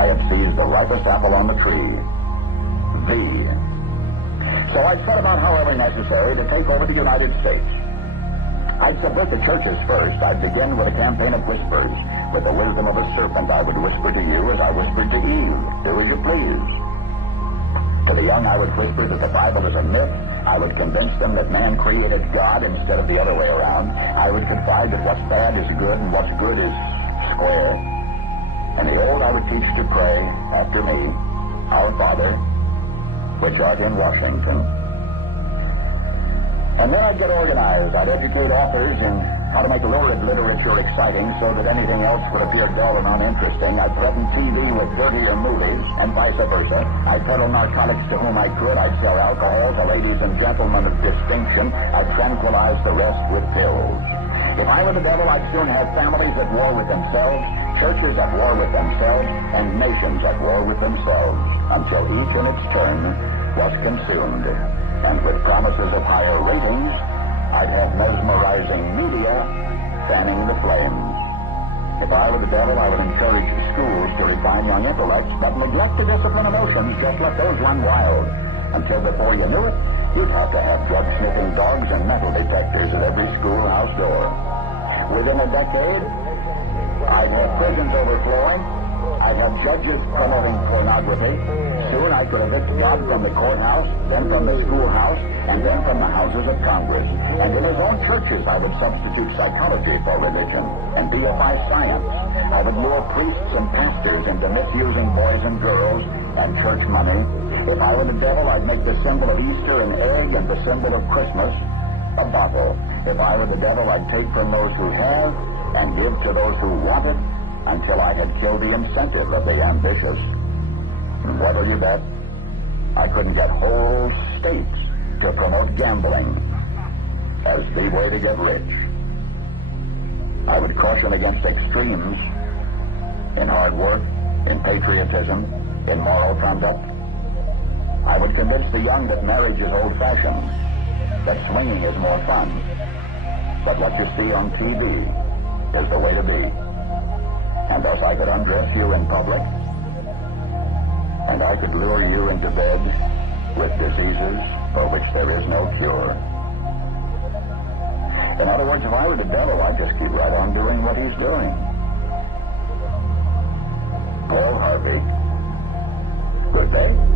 I had seized the ripest apple on the tree. V. So I'd set about, however necessary, to take over the United States. I'd subvert the churches first. I'd begin with a campaign of whispers. With the wisdom of a serpent, I would whisper to you as I whispered to Eve, do as you please. To the young, I would whisper that the Bible is a myth. I would convince them that man created God instead of the other way around. I would confide that what's bad is good and what's good is square. And the old, I would teach to pray after me, Our Father, which art in Washington. And then I'd get organized. I'd educate authors in how to make lurid literature exciting so that anything else would appear dull and uninteresting. I'd threaten TV with dirtier movies and vice versa. I'd peddle narcotics to whom I could. I'd sell alcohol to ladies and gentlemen of distinction. I'd tranquilize the rest with pills. If I were the devil, I'd soon have families at war with themselves, churches at war with themselves, and nations at war with themselves, until each in its turn was consumed. And with promises of higher ratings, I'd have mesmerizing media fanning the flames. If I were the devil, I would encourage schools to refine young intellects, but neglect to discipline emotions, just let those run wild. Until before you knew it, you'd have to have drug-sniffing dogs and metal detectors at every schoolhouse door. Within a decade, I'd have prisons overflowing. I'd have judges promoting pornography. Soon I could evict God from the courthouse, then from the schoolhouse, and then from the houses of Congress. And in his own churches, I would substitute psychology for religion and deify science. I would lure priests and pastors into misusing boys and girls and church money. If I were the devil, I'd make the symbol of Easter an egg and the symbol of Christmas a bottle. If I were the devil, I'd take from those who have and give to those who want it, until I had killed the incentive of the ambitious. And what'll you bet? I couldn't get whole states to promote gambling as the way to get rich. I would caution against extremes in hard work, in patriotism, in moral conduct. I would convince the young that marriage is old-fashioned, that swinging is more fun, but what you see on TV is the way to be. And thus I could undress you in public, and I could lure you into bed with diseases for which there is no cure. In other words, if I were the devil, I'd just keep right on doing what he's doing. Paul Harvey. Good day.